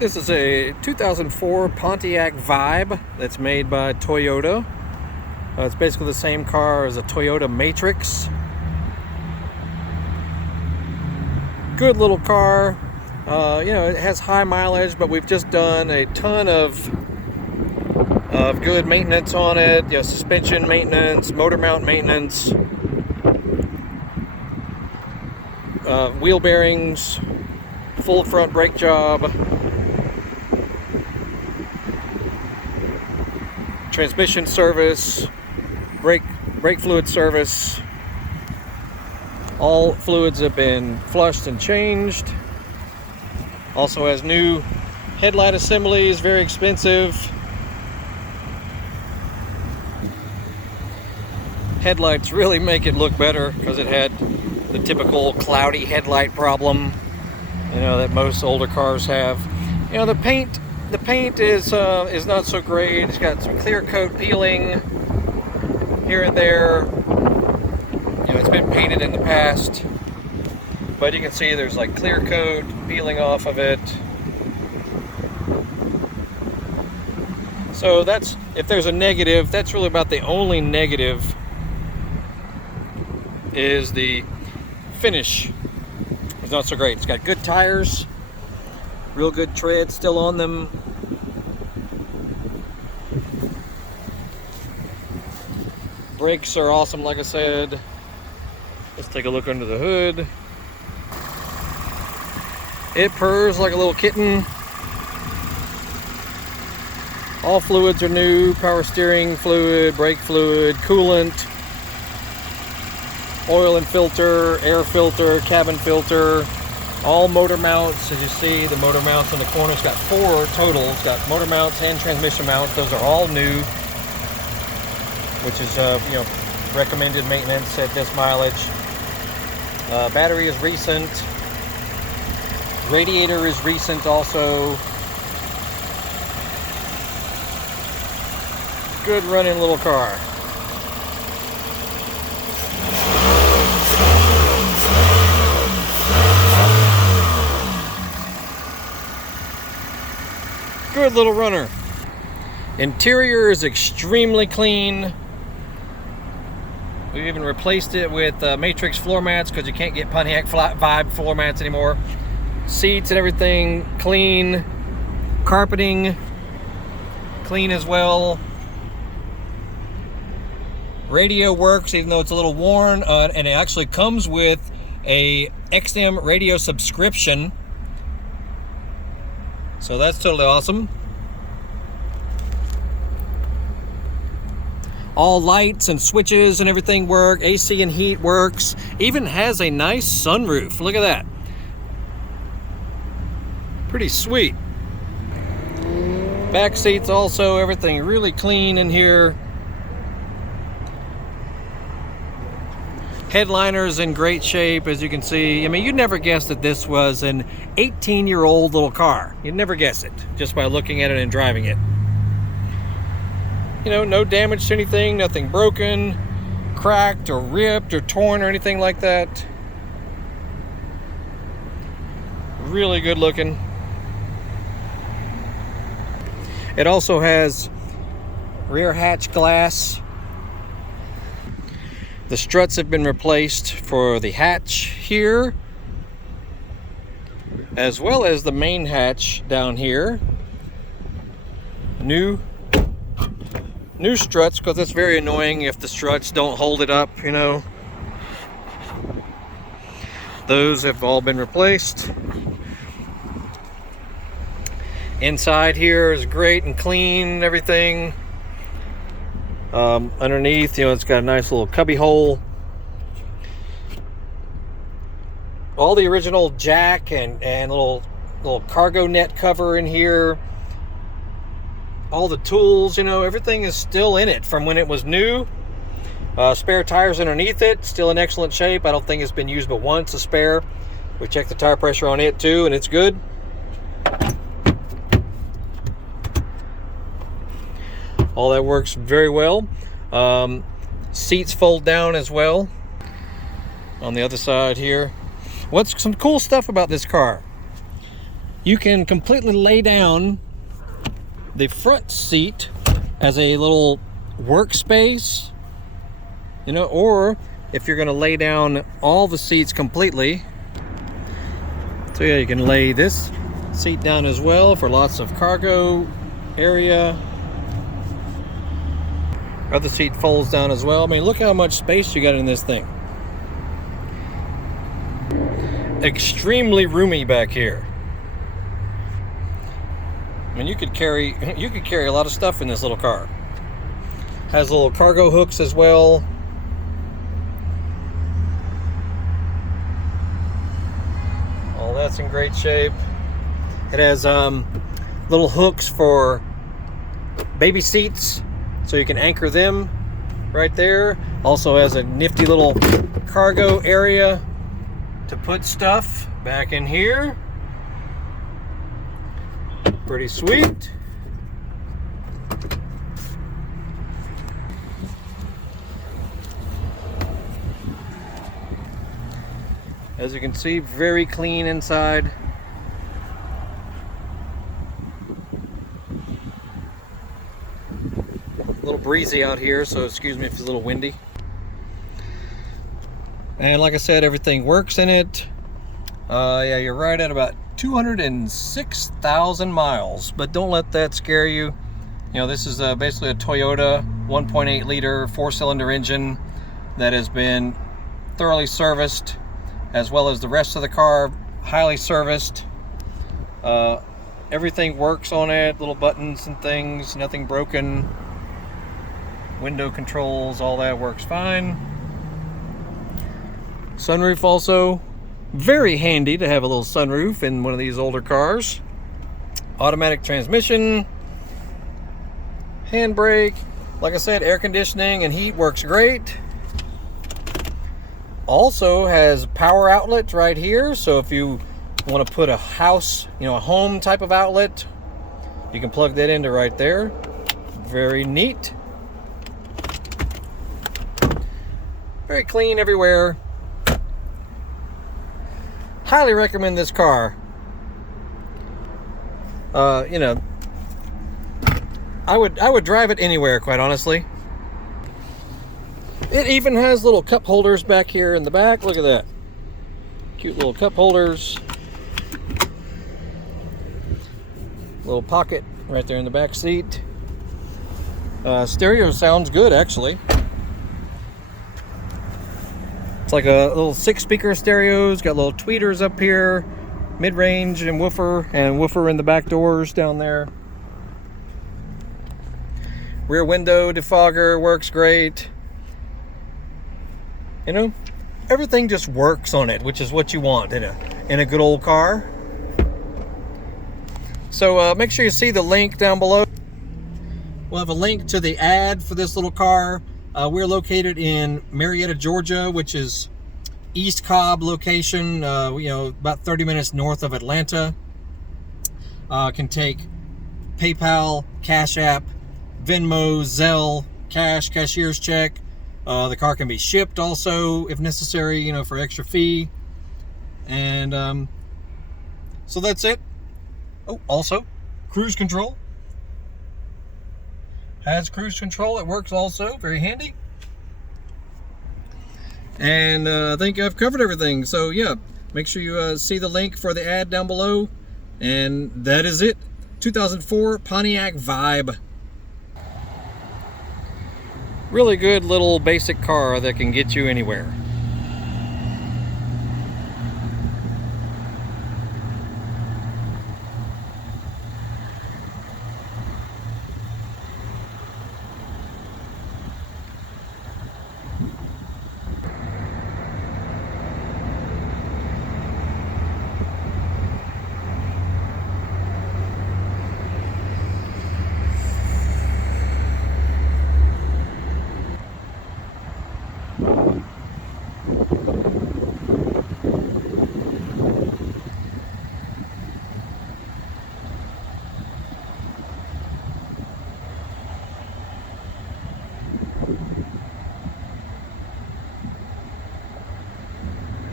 This is a 2004 Pontiac Vibe that's made by Toyota. It's basically the same car as a Toyota Matrix. Good little car. It has high mileage, but we've just done a ton of good maintenance on it. Suspension maintenance, motor mount maintenance, wheel bearings, full front brake job, transmission service, brake fluid service. All fluids have been flushed and changed. Also has new headlight assemblies, very expensive. Headlights really make it look better because it had the typical cloudy headlight problem, that most older cars have. The paint is not so great. It's got some clear coat peeling here and there. It's been painted in the past, but you can see there's like clear coat peeling off of it. So that's, if there's a negative, that's really about the only negative, is the finish. It's not so great. It's got good tires, real good tread still on them. Brakes are awesome, like I said. Let's take a look under the hood. It purrs like a little kitten. All fluids are new: power steering fluid, brake fluid, coolant, oil and filter, air filter, cabin filter. All motor mounts. As you see, the motor mounts on the corner. It's got 4 total. It's got motor mounts and transmission mounts. Those are all new, which is recommended maintenance at this mileage. Battery is recent. Radiator is recent also. Good running little car. Good little runner. Interior is extremely clean. We've even replaced it with Matrix floor mats because you can't get Pontiac Vibe floor mats anymore. Seats and everything clean. Carpeting clean as well. Radio works even though it's a little worn, and it actually comes with a XM radio subscription. So that's totally awesome. All lights and switches and everything work. AC and heat works. Even has a nice sunroof. Look at that. Pretty sweet. Back seats also, everything really clean in here. Headliner's in great shape, as you can see. I mean, you'd never guess that this was an 18-year-old little car. You'd never guess it just by looking at it and driving it. No damage to anything, nothing broken, cracked, or ripped, or torn, or anything like that. Really good looking. It also has rear hatch glass. The struts have been replaced for the hatch here, as well as the main hatch down here. New struts, because it's very annoying if the struts don't hold it up, Those have all been replaced. Inside here is great and clean and everything. Underneath, it's got a nice little cubby hole. All the original jack and little cargo net cover in here. All the tools, everything is still in it from when it was new. Spare tires underneath it, still in excellent shape. I don't think it's been used but once, a spare. We checked the tire pressure on it too, and it's good. All that works very well. Seats fold down as well. On the other side here. What's some cool stuff about this car? you can completely lay down the front seat as a little workspace, you know, or if you're going to lay down all the seats completely. So yeah, you can lay this seat down as well for lots of cargo area. Other seat folds down as well. I mean, look how much space you got in this thing. Extremely roomy back here. I mean, you could carry a lot of stuff in this little car. Has little cargo hooks as well. All that's in great shape. It has little hooks for baby seats, so you can anchor them right there. Also has a nifty little cargo area to put stuff back in here. Pretty sweet. As you can see, very clean inside. A little breezy out here, so excuse me if it's a little windy. And like I said, everything works in it. Yeah, you're right at about 206,000 miles, but don't let that scare you. You know, this is basically a Toyota 1.8 liter 4-cylinder engine that has been thoroughly serviced, as well as the rest of the car, highly serviced. Everything works on it, little buttons and things, nothing broken. Window controls, all that works fine. Sunroof also, very handy to have a little sunroof in one of these older cars. Automatic transmission, handbrake, like I said, air conditioning and heat works great. Also has power outlet right here, so if you want to put a house, you know, a home type of outlet, you can plug that into right there. Very neat. Very clean everywhere. Highly recommend this car. You know, I would drive it anywhere, quite honestly. It even has little cup holders back here in the back. Look at that. Cute little cup holders. Little pocket right there in the back seat. Stereo sounds good, actually. It's like a little 6-speaker stereos. Got little tweeters up here. Mid-range and woofer in the back doors down there. Rear window defogger works great. You know, everything just works on it, which is what you want in a good old car. So make sure you see the link down below. We'll have a link to the ad for this little car. We're located in Marietta, Georgia, which is East Cobb location, you know, about 30 minutes north of Atlanta. Can take PayPal, Cash App, Venmo, Zelle, cash, cashier's check. The car can be shipped also if necessary, you know, for extra fee. And so that's it. Oh, also cruise control. Has cruise control. It works also. Very handy. And I think I've covered everything. So yeah, make sure you see the link for the ad down below. And that is it. 2004 Pontiac Vibe. Really good little basic car that can get you anywhere.